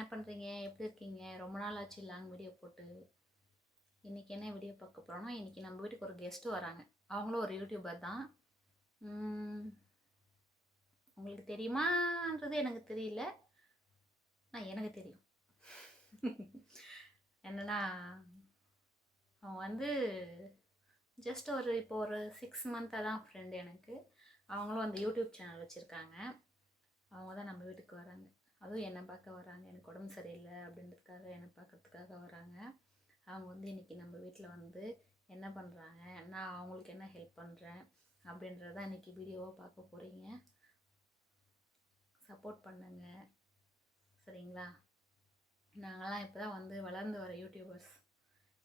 என்ன பண்ணுறீங்க எப்படி இருக்கீங்க? ரொம்ப நாள் ஆச்சு லாங் வீடியோ போட்டு. இன்றைக்கி என்ன வீடியோ பார்க்க போகிறோன்னா இன்றைக்கி நம்ம வீட்டுக்கு ஒரு கெஸ்ட்டு வராங்க. அவங்களும் ஒரு யூடியூபர் தான். உங்களுக்கு தெரியுமான்றது எனக்கு தெரியல. நான் எனக்கு தெரியும். என்னன்னா அவங்க வந்து ஜஸ்ட் ஒரு இப்போ ஒரு சிக்ஸ் மந்த்தாக தான் ஃப்ரெண்டு எனக்கு. அவங்களும் அந்த யூடியூப் சேனல் வச்சுருக்காங்க. அவங்க தான் நம்ம வீட்டுக்கு வராங்க. அதுவும் என்னை பார்க்க வராங்க. எனக்கு உடம்பு சரியில்லை அப்படின்றதுக்காக என்னை பார்க்கறதுக்காக வராங்க. அவங்க வந்து இன்றைக்கி நம்ம வீட்டில் வந்து என்ன பண்ணுறாங்க நான் அவங்களுக்கு என்ன ஹெல்ப் பண்ணுறேன் அப்படின்றத இன்றைக்கி வீடியோவாக பார்க்க போகிறீங்க சப்போர்ட் பண்ணுங்க. சரிங்களா? நாங்களாம் இப்போ தான் வந்து வளர்ந்து வர யூடியூபர்ஸ்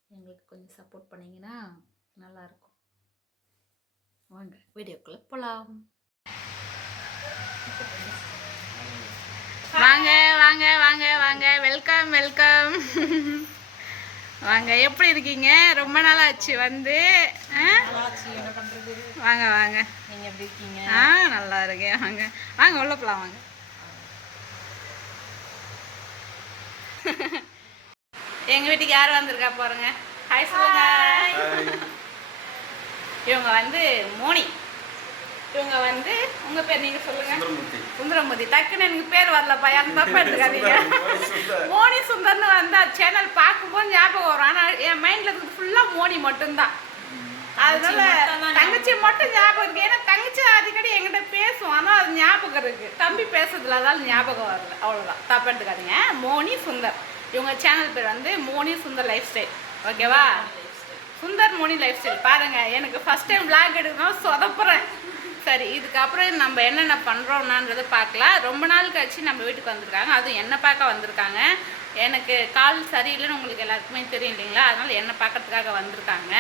எங்களுக்கு கொஞ்சம் சப்போர்ட் பண்ணிங்கன்னா நல்லாயிருக்கும் வாங்க வீடியோக்குள்ளே போகலாம் வாங்க வாங்க வாங்க. வெல்கம் வெல்கம் வாங்க எப்படி இருக்கீங்க? ரொம்ப நாள் ஆச்சு வந்து? வாங்க வாங்க. நீங்க எப்படி இருக்கீங்க? ஆ நல்லா இருக்கேன். வாங்க வாங்க உள்ள போலாம் வாங்க. எங்க வீட்டுக்கு யார் வந்திருக்கா பாருங்க. ஹாய் சொல்லுங்க. இவங்க வந்து மோனி. இவங்க வந்து உங்க பேர் நீங்க சொல்லுங்க. சுந்தரமூர்த்தி. டக்குன்னு எனக்கு பேர் வரலப்பா யாரும் தப்பா எடுத்துக்காதீங்க. மோனி சுந்தர்னு வந்து சேனல் பார்க்கும்போது ஞாபகம் வரும். ஆனா என் மைண்ட்ல இருக்கிறது ஃபுல்லா மோனி மட்டும்தான். அதனால தங்கச்சி மட்டும் ஞாபகம் இருக்கு. ஏன்னா தங்கச்சி அடிக்கடி என்கிட்ட பேசும். ஆனா அது ஞாபகம் இருக்கு. தம்பி பேசுறதுல அதால ஞாபகம் வரல. அவ்வளவுதான். தப்பா எடுத்துக்காதீங்க. மோனி சுந்தர். இவங்க சேனல் பேர் வந்து மோனி சுந்தர் லைஃப் ஸ்டைல். ஓகேவா? Sundar Moni life style. பாருங்க எனக்கு ஃபர்ஸ்ட் டைம் vlog எடுக்கணும் சொதப்புறேன். சரி இதுக்கப்புறம் நம்ம என்னென்ன பண்ணுறோம்னான்றதை பார்க்கலாம். ரொம்ப நாள் கழிச்சு நம்ம வீட்டுக்கு வந்திருக்காங்க. அதுவும் என்னை பார்க்க வந்திருக்காங்க? எனக்கு கால் சரியில்லைன்னு உங்களுக்கு எல்லாருக்குமே தெரியும் இல்லைங்களா? அதனால் என்னை பார்க்கறதுக்காக வந்திருக்காங்க?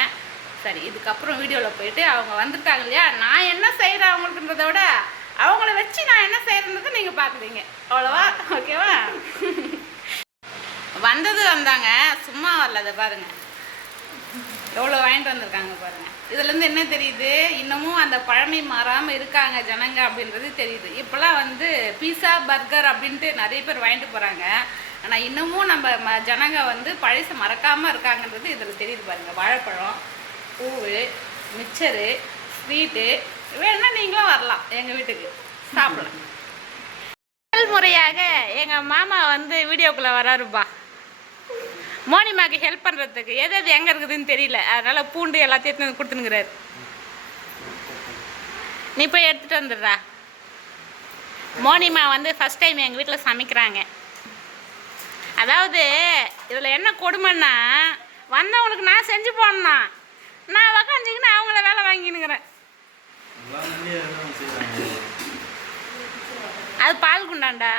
சரி இதுக்கப்புறம் வீடியோவில் போயிட்டு அவங்க வந்திருக்காங்க இல்லையா? நான் என்ன செய்கிறேன் அவங்களுக்குன்றத விட அவங்கள வச்சு நான் என்ன செய்கிறேன்றதை நீங்கள் பார்க்குறீங்க. அவ்வளோவா? ஓகேவா? வந்தது வந்தாங்க. சும்மா வரல அதை பாருங்கள் எவ்வளோ வாங்கிட்டு வந்திருக்காங்க பாருங்க. இதுலேருந்து என்ன தெரியுது? இன்னமும் அந்த பழமை மாறாமல் இருக்காங்க ஜனங்க அப்படின்றது தெரியுது. இப்போலாம் வந்து பீஸா பர்கர் அப்படின்ட்டு நிறைய பேர் வாங்கிட்டு போகிறாங்க ஆனால் இன்னமும் நம்ம ம ஜனங்க வந்து பழச மறக்காமல் இருக்காங்கன்றது இதில் தெரியுது பாருங்க. வாழைப்பழம் பூவு மிச்சரு ஸ்வீட்டு வேணுன்னா நீங்களும் வரலாம் எங்கள் வீட்டுக்கு. சாப்பிடலாம். முதல் முறையாக எங்கள் மாமா வந்து வீடியோக்குள்ளே வராருப்பா. மோனிமாக்கு ஹெல்ப் பண்ணுறதுக்கு எது எது எங்கே இருக்குதுன்னு தெரியல. அதனால் பூண்டு எல்லாத்தையும் எடுத்துட்டு வந்து கொடுத்துனுங்கிறாரு. நீ போய் எடுத்துகிட்டு வந்துடுறா. மோனிமா வந்து ஃபஸ்ட் டைம் எங்கள் வீட்டில் சமைக்கிறாங்க. அதாவது இதில் என்ன கொடுமைன்னா வந்தவங்களுக்கு நான் செஞ்சு போடணும் நான் உக்காந்துக்கின்னு அவங்கள வேலை வாங்கினுங்கிறேன். அது பால் குண்டாண்டா?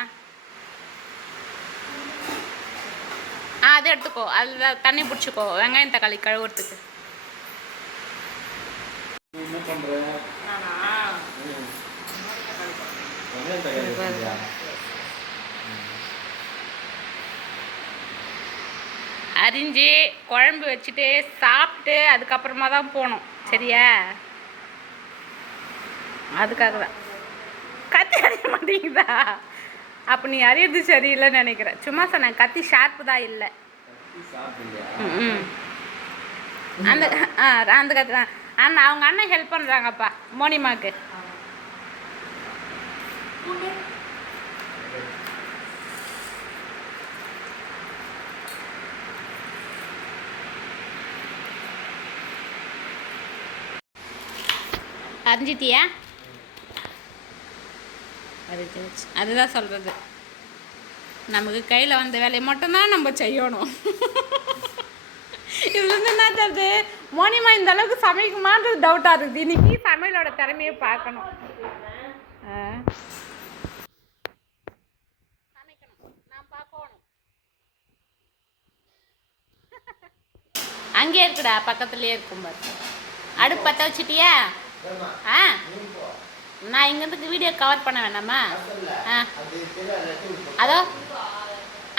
அதை எடுத்துக்கோ. அதில் தண்ணி பிடிச்சிக்கோ. வெங்காயம் தக்காளி கழுவுறதுக்கு? அரிஞ்சு குழம்பு வச்சுட்டு சாப்பிட்டு அதுக்கப்புறமா தான் போகணும். சரியா? அதுக்காக தான். கத்தி அறிய மாட்டேங்குதா? அப்போ நீ அறியறது சரியில்லைன்னு நினைக்கிறேன் சும்மா சொன்னேன் கத்தி ஷார்ப்பு தான் இல்லை? ம் அந்த ஆ அந்த கத்தி தான். அண்ணன் அவங்க அண்ணன் ஹெல்ப் பண்ணுறாங்கப்பா மோனிமாக்கு. அறிஞ்சிட்டியா அதுதான் சொல்கிறது நமக்கு கையில் வந்த வேலையை மட்டும்தான் நம்ம செய்யணும். இதுலேருந்து என்ன தருது மோனிமா இந்த அளவுக்கு சமைக்குமான்றது டவுட்டாக இருக்குது. இன்னைக்கு சமையலோட திறமையை பார்க்கணும். ஆ. நான் அங்கே இருக்குடா பக்கத்துலேயே இருக்கும் பாரு. அடுப்பு பற்ற வச்சிட்டியா? ஆ. நான் இங்கேருந்து வீடியோ கவர் பண்ண வேணாமா ஆ. அதோ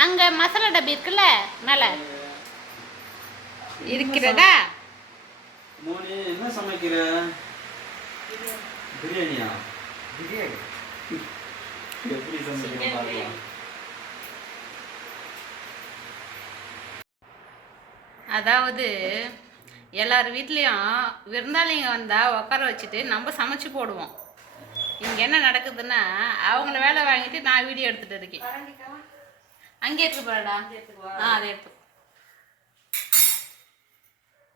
அங்கே மசாலா டப்பி இருக்குல்ல மேல. இருக்கிறதா? மோனி என்ன சமைக்கிற? பிரியாணியா? பிரியாணி. எப்படி சமைக்கிற அதாவது எல்லார் வீட்லேயும் விருந்தாளிங்க வந்தால் உட்கார வச்சுட்டு நம்ம சமைச்சு போடுவோம். இங்கே என்ன நடக்குதுன்னா அவங்கள வேலை வாங்கிட்டு நான் வீடியோ எடுத்துகிட்டு இருக்கேன். அங்கே பாருடா ஆ அதை எடுத்து.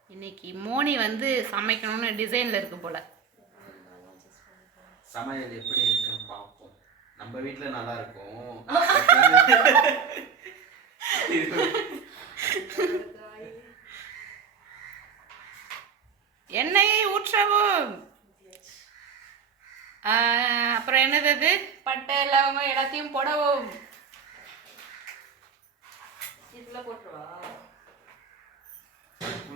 இன்னைக்கு மோனி வந்து சமைக்கணும்னு டிசைனில் இருக்கு போல. சமையல் எப்படி இருக்குன்னு பார்ப்போம். நம்ம வீட்ல நல்லா இருக்கும். எண்ணெயை ஊற்றவும். ஆ, அப்புறம் என்னது பட்டை லவங்கம் எல்லாத்தையும் போடவும்.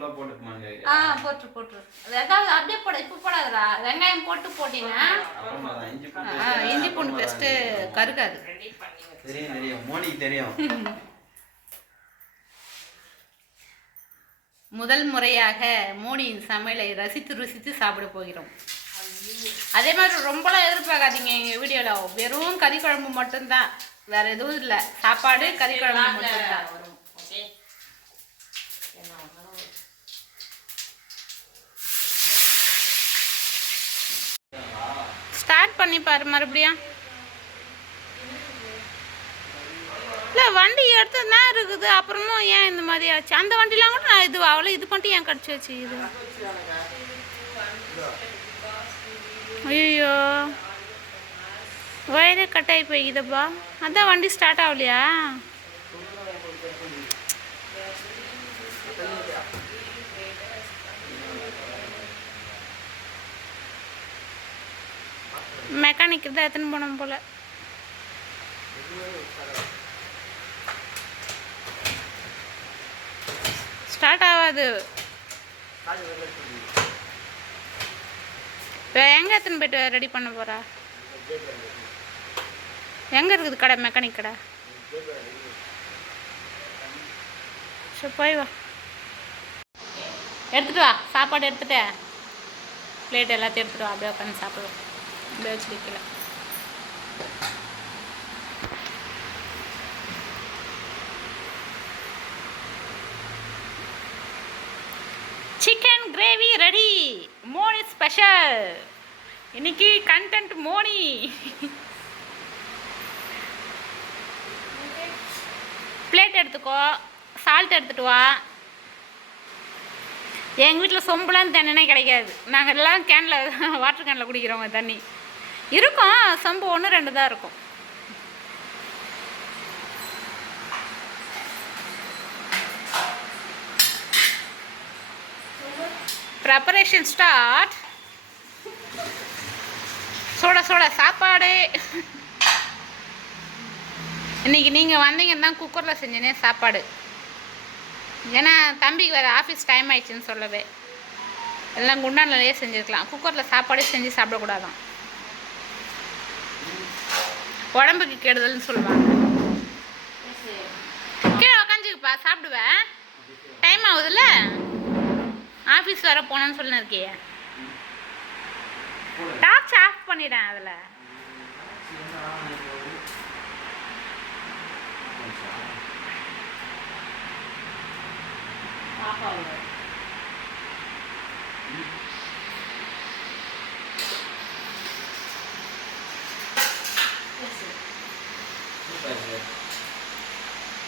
போட்டுக்குமாங்க ஆ போட்டு போட்டு ஏதாவது அப்படியே போட இப்போ போடாதடா. வெங்காயம் போட்டு போட்டீங்கன்னா இஞ்சி ஆ, பூண்டு இஞ்சி பூண்டு பெஸ்ட்டு. கருக்காது தெரியும் தெரியும். மோனிக்கு தெரியும். முதல் முறையாக மோனியின் சமையலை ரசித்து ருசித்து சாப்பிட போகிறோம். அதே மாதிரி ரொம்பலாம் எதிர்பார்க்காதீங்க எங்கள் வீடியோவில் வெறும் கறி குழம்பு மட்டும்தான். வேற எதுவும் இல்லை. சாப்பாடு கறி குழம்பு மட்டும்தான். ஸ்டார்ட் பண்ணி பாரு மறுபடியும். இல்லை வண்டி எடுத்தது தான் இருக்குது. அப்புறமும் ஏன் இந்த மாதிரி ஆச்சு? அந்த வண்டிலாம் கூட நான் இது அவ்வளோ இது பண்ணிட்டு ஏன் கடிச்சு வச்சு இது ஐயோ ஒயரே கட் ஆகி போய்க்குதப்பா. அதான் வண்டி ஸ்டார்ட் ஆகலையா? மெக்கானிக் தான் எத்தனை போனோம் போல. ஸ்டார்ட் ஆகாது. எங்கே எத்தனை போயிட்டு ரெடி பண்ண போகிறா எங்கே இருக்குது கடை மெக்கானிக் கடை? சரி போய் வா. எடுத்துட்டு வா. சாப்பாடு எடுத்துட்டேன். பிளேட் எல்லாத்தையும் எடுத்துட்டு வா. அப்படியே உட்காந்து சாப்பிடுவோம். அப்படியே வச்சு வைக்கல chicken gravy ready Moni special இன்னைக்கு கண்டென்ட் மோனி. பிளேட் எடுத்துக்கோ. சால்ட் எடுத்துட்டு வா. எங்கள் வீட்டில் சொம்புலாம் தண்ணினே கிடைக்காது. நாங்கள் எல்லாம் கேனில் வாட்டர் கேனில் குடிக்கிறோங்க தண்ணி. இருக்கும். சம்பு ஒன்று ரெண்டு தான் இருக்கும். ப்ரப்பரேஷன் ஸ்டார்ட் சோட சோட சாப்பாடு. இன்னைக்கு நீங்கள் வந்தீங்கன்னு தான் குக்கரில் செஞ்சேனே சாப்பாடு. ஏன்னா தம்பிக்கு வேறு ஆஃபீஸ் டைம் ஆயிடுச்சுன்னு சொல்லவே. எல்லாம் குண்டான்லயே செஞ்சுருக்கலாம். குக்கரில் சாப்பாடே செஞ்சு சாப்பிடக்கூடாதான். உடம்புக்கு கெடுதல்னு சொல்லுவாங்க. கீழே உக்காந்துக்குப்பா சாப்பிடுவேன் டைம் ஆகுதுல்ல? ஆஃபீஸ் வர போனேன்னு சொல்லின்னு இருக்கியே டார்ச் ஆஃப் பண்ணிட்டேன் அதில்.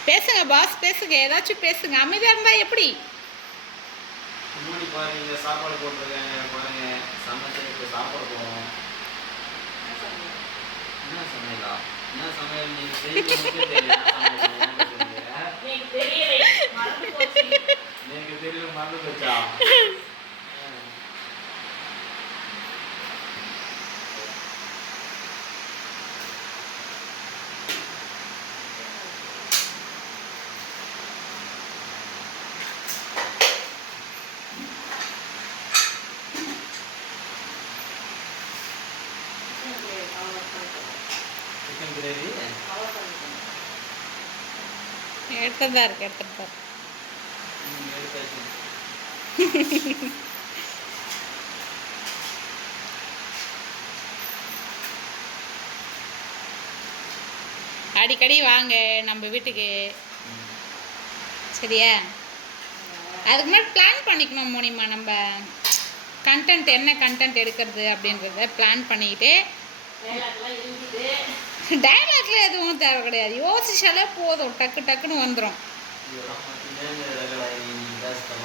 பேசுங்க பாஸ் பேசுங்க ஏதாச்சும் பேசுங்க. அமைதியாக இருந்தால் எப்படி? பாருங்க சாப்பாடு போட்டிருக்காங்க பாருங்க சமைச்சு இப்போ சாப்பாடு போகிறோம் என்ன சமையலா என்ன சமையல் நீங்க எனக்கு தெரியல. மறந்து போச்சா சிக்கன் கிரேவி எடுத்துகிட்டு தான் இருக்கு எடுத்துட்டு தான் அடிக்கடி வாங்க நம்ம வீட்டுக்கு. சரியா? அதுக்கு முன்னாடி பிளான் பண்ணிக்கணும் மோனிமா? நம்ம கண்டென்ட் என்ன கண்டென்ட் எடுக்கிறது அப்படின்றத பிளான் பண்ணிக்கிட்டு டைலாக்ல எதுவும் தேவை கிடையாது. யோசிச்சாலே போதும். டக்கு டக்குன்னு வந்துடும்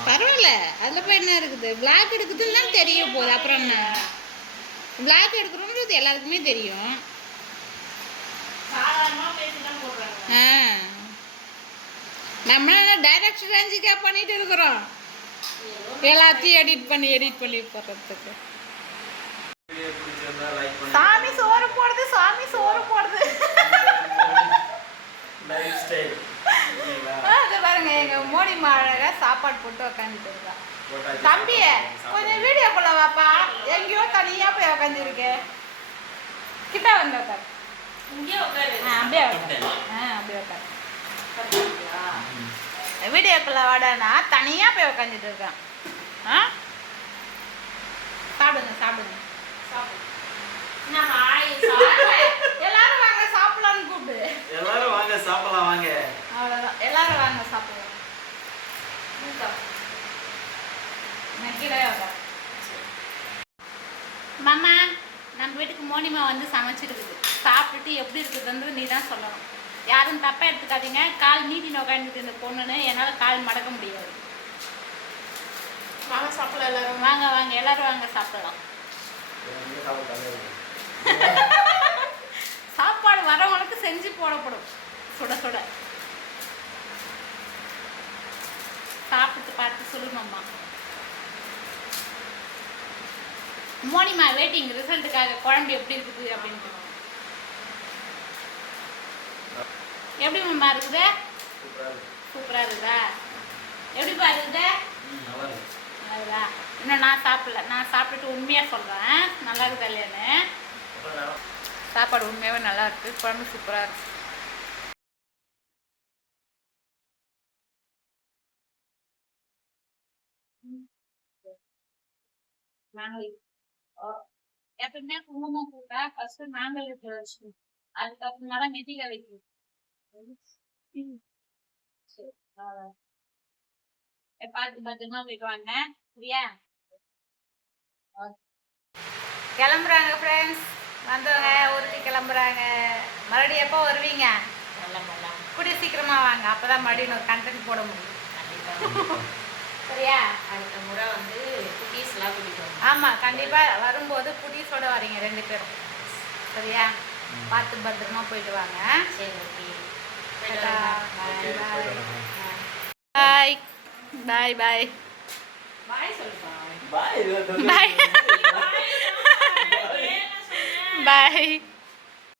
பரவாயில்ல. அதில் போய் என்ன இருக்குது? பிளாக் எடுக்குதுன்னு தான் தெரிய போகுது. அப்புறம் என்ன? பிளாக் எடுக்கிறோன்றது எல்லாருக்குமே தெரியும். ஆ. நம்ம டைரக்ட் ரேஞ்சுக்கா பண்ணிட்டு இருக்கிறோம்? எல்லாத்தையும் எடிட் பண்ணி எடிட் பண்ணி போடுறதுக்கு. சாப்பாடு போட்டு உக்காந்துட்டு இருக்கா. தம்பி கொஞ்சம் வீடியோக்குள்ள வாப்பா. எங்கேயோ தனியா போய் உக்காந்துருக்க. கிட்ட வந்து உட்காரு அப்படியே உட்காரு அப்படியே உட்காரு வீடியோக்குள்ள வாடனா தனியா போய் உக்காந்துட்டு இருக்கான் ஆ? சாப்பிடுங்க சாப்பிடுங்க. சாப்பிடு என்ன ஹாய் சாப்பிடு எல்லாரும் வாங்க சாப்பிடலாம்னு கூப்பிடு எல்லாரும் வாங்க சாப்பிடலாம் வாங்க அவ்வளோதான் எல்லாரும் வாங்க சாப்பிடுவோம் மாமா நம்ம வீட்டுக்கு மோனிமா வந்து சமைச்சிருக்குது. சாப்பிட்டுட்டு எப்படி இருக்குதுன்றது நீ தான் சொல்லணும். யாரும் தப்பாக எடுத்துக்காதீங்க. கால் நீட்டி உட்காந்துட்டு இந்த பொண்ணுன்னு என்னால் கால் மடக்க முடியாது. வாங்க சாப்பிடலாம் எல்லாரும். வாங்க வாங்க. எல்லாரும் வாங்க சாப்பிடலாம். சாப்பாடு வரவங்களுக்கு செஞ்சு போடப்படும். சுட சுட. சாப்பிட்டு பார்த்து சொல்லுங்கம்மா மோனிமா வெயிட்டிங் ரிசல்ட்டுக்காக குழம்பு எப்படி இருக்குது அப்படின்ட்டு. எப்படி மாமா இருக்குது சூப்பரா இருக்கு. சூப்பராக இருக்குதா? எப்படிப்பா இருக்குது ம், நல்லா இருக்கு. அதுதா இன்னும் நான் சாப்பிடல. நான் சாப்பிட்டுட்டு உண்மையாக சொல்கிறேன் நல்லா இருக்குதா இல்லையான்னு? சாப்பாடு உண்மையாகவே நல்லா இருக்கு. குழம்பு சூப்பராக இருக்கு. நாங்கள் எப்பவுமே குங்குமம் போட்டா ஃபர்ஸ்ட் நாங்கள் வச்சுக்கணும். அதுக்கப்புறமா தான் நெத்தியில வைக்கணும். சரி, அவ்வளவுதான். ஏ, பார்த்து பத்திரமா போயிட்டு சரியா? கிளம்புறாங்க ஃப்ரெண்ட்ஸ் வந்தவங்க ஊருக்கு கிளம்புறாங்க. மறுபடியும் எப்போ வருவீங்க? கூடிய சீக்கிரமா வாங்க. அப்பதான் மறுபடியும் ஒரு கண்டென்ட் போட முடியும். கண்டிப்பா. சரியா அடுத்த முறை வந்து குட்டீஸ்லாம் கூட்டிட்டு வரணும் ஆமா கண்டிப்பா வரும்போது புடிசோட வரீங்க ரெண்டு பேரும். சரியா? பார்த்து பத்திரமா போயிட்டு வாங்க. சரி ஓகே. பாய் பாய். பாய். பாய் சொல்லுப்பா. பாய். பாய். பாய்.